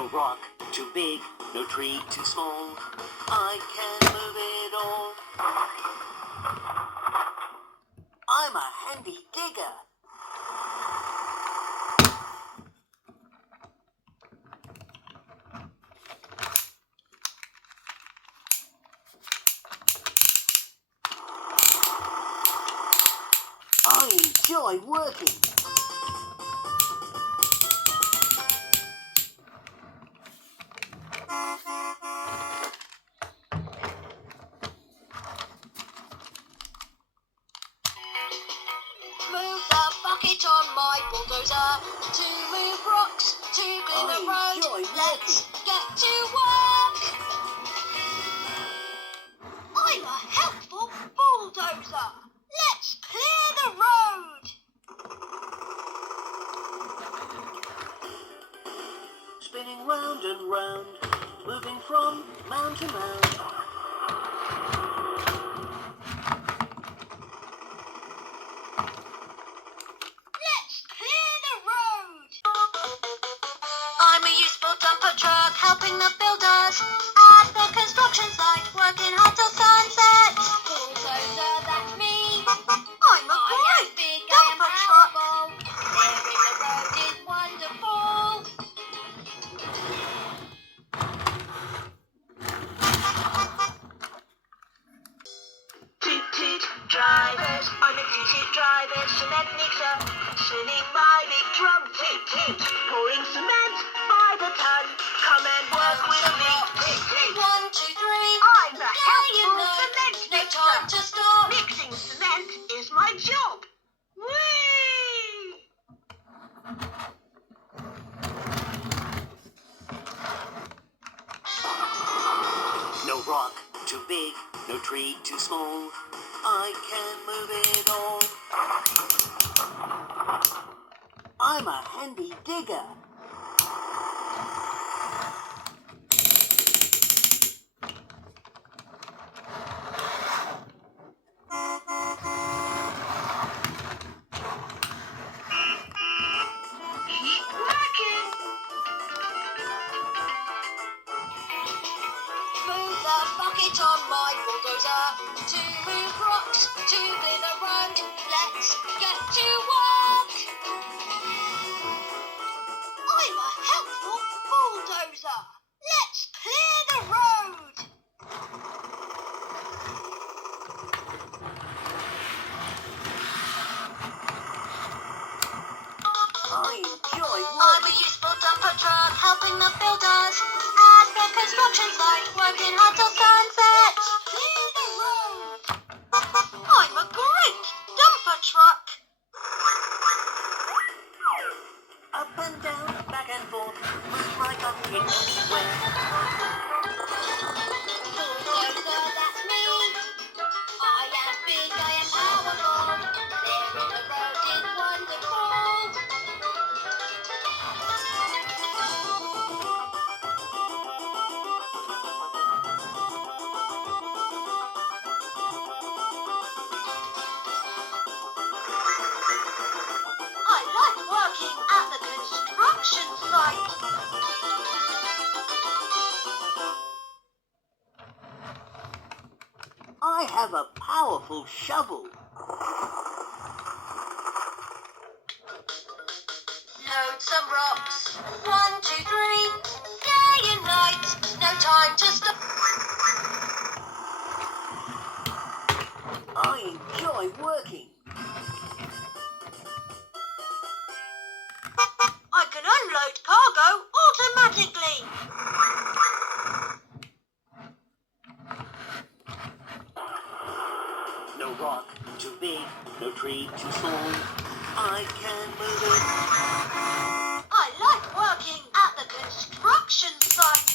No rock too big, no tree too small. I can move it all. I'm a handy digger. I enjoy working. Move the bucket on my bulldozer to move rocks, to clean the road. Let's get to work. I'm a helpful bulldozer. Let's clear the road. Spinning round and round, moving from mound to mound. Let's clear the road. I'm a useful dumper truck helping the builders at the construction site, working hard till sunset. Bulldozer, that's me. I'm a great big dumper truck. Clearing the road is wonderful. Toot-toot drivers, I'm a toot-toot driver, cement mixer, spinning my big drum, toot-toot, pouring cement by the ton, come and work with me, toot-toot. 1, 2, 3. I'm a Day helpful and night, cement no time to mixer. stop. Mixing cement is my job. Whee! No rock too big, no tree too small. I can move it all. I'm a handy digger. Keep working. Move the bucket on my bulldozer to move rocks, to clear the road. Let's get to work. I'm a helpful bulldozer. Let's clear the road. I enjoy I'm a useful dumper truck helping the builders at the construction site, working hard till sunset. Clear the road. I'm a great dumper truck. up and down, back and forth, move right up anywhere. Bulldozer, that's me. I am big, I am powerful. Clearing the road is wonderful. I like working at the construction site. I have a powerful shovel. Load some rocks. 1, 2, 3. Day and night. No time to stop. I enjoy working. I can unload cargo automatically. No rock too big, no tree too small. I can move it. I like working at the construction site.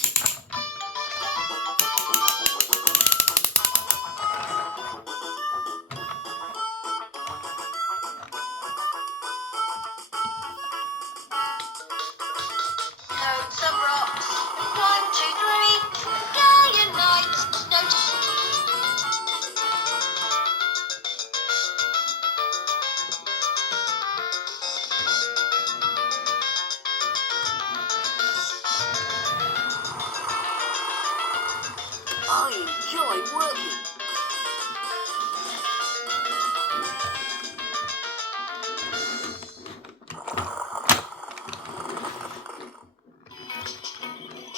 Load some rocks. 1, 2, 3. Day and night. No I enjoy working.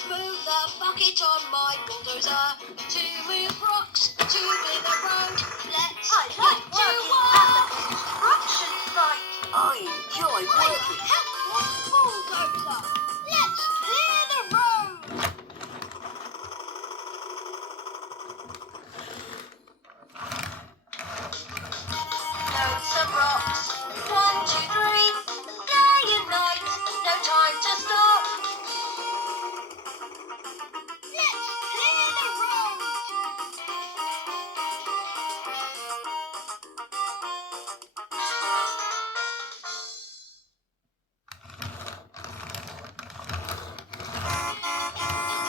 Move the bucket on my bulldozer to move rocks to clear the road. Let's I like get to working at the work. construction site. I enjoy I'm a working. helpful bulldozer. Let's clear the road. Load some rocks. 1, 2, 3. Day and night. No time to stop. Let's clear the road.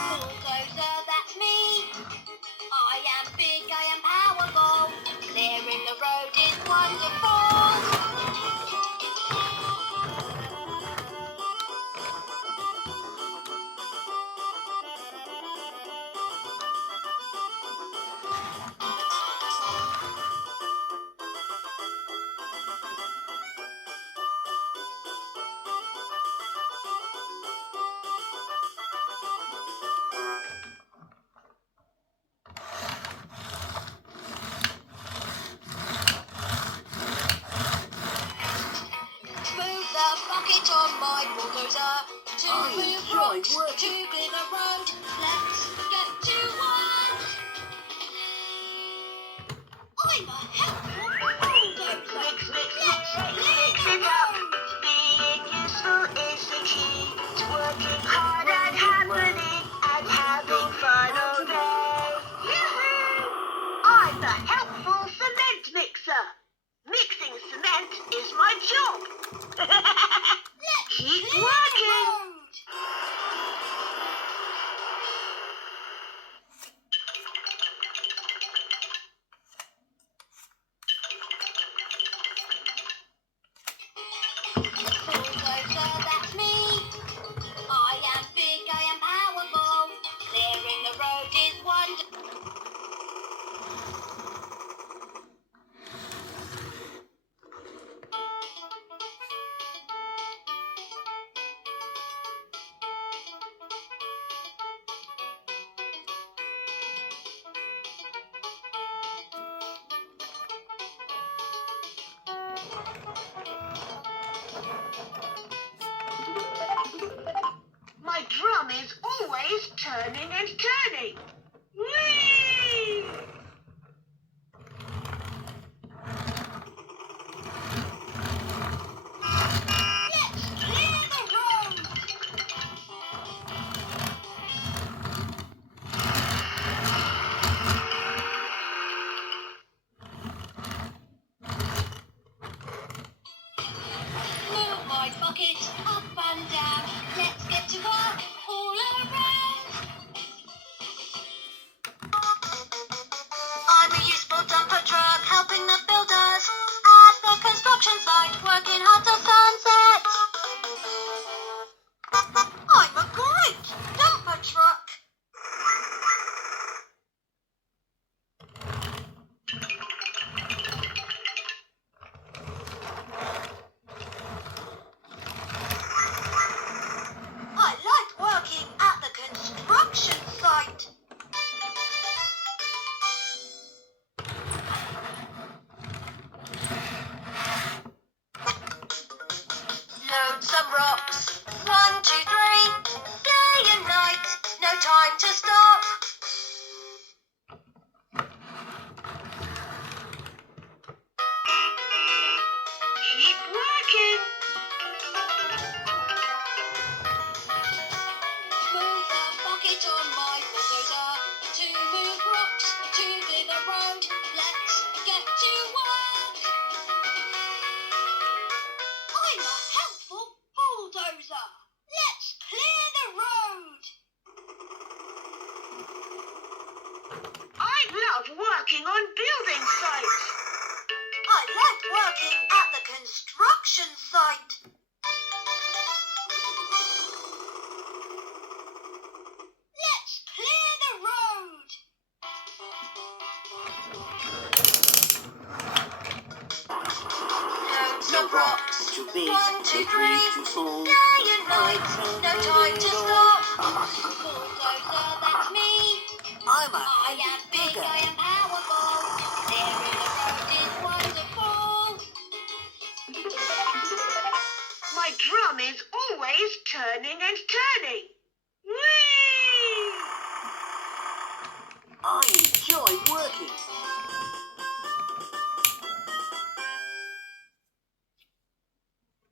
Bulldozer, that's me. I am big, I am powerful. Clearing the road is wonderful. Move the bucket on my bulldozer to I move enjoy rocks working. to clear the road. Let's get to work. I'm a helpful bulldozer. Mix, mix, Let's mix, clear mix the it up. road. Being useful is the key to working hard and happening and having fun all day. Yoo-hoo! I'm the helpful cement mixer. Mixing cement is my job. Let's Keep clear working. the road. Bulldozer, that's me. I am big, I am powerful. Clearing the road is wonderful. My drum is always turning and turning. Whee! Let's clear the road. Move my bucket up and down. Let's get to work all around. I'm a useful dumper truck helping the builders at the construction site, working hard till sunset. I'm a great dumper truck. I like working at the construction site. Load some rocks. 1, 2, 3. Day and night. No time to stop. Keep working. Move the bucket on my bulldozer to move rocks to clear the road. Let's get to work. I'm a helpful bulldozer. Let's clear the road. I love working on building sites. I like working at the construction site. Let's clear the road. rocks. Too big, 1, 2, no tree 3. too small. Day and night, no time to stop. stop. Bulldozer, that's me. I'm a I am big, digger. I am powerful. Clearing the road is wonderful. My drum is always turning and turning. Whee! I enjoy working.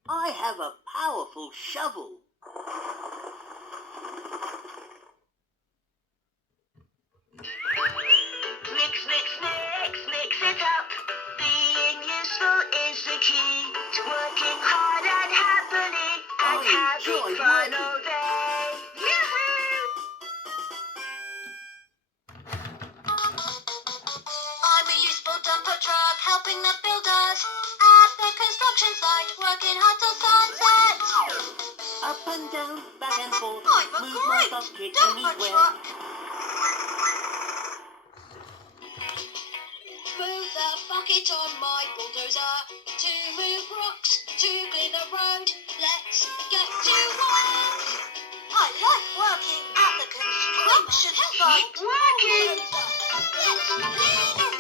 I have a powerful shovel. Mix, mix, mix, mix it up. Being useful is the key to working hard and happily and I enjoy having fun working. all day. Yoo-hoo! I'm a useful dumper truck helping the builders at the construction site, working hard till sunset. Up and down, back and forth. I'm a Move my great basket dumper anywhere. truck. Move the bucket on my bulldozer to move rocks, to clear the road. Let's get to work. I like working at the construction site. Keep working. Bulldozer, let's clear the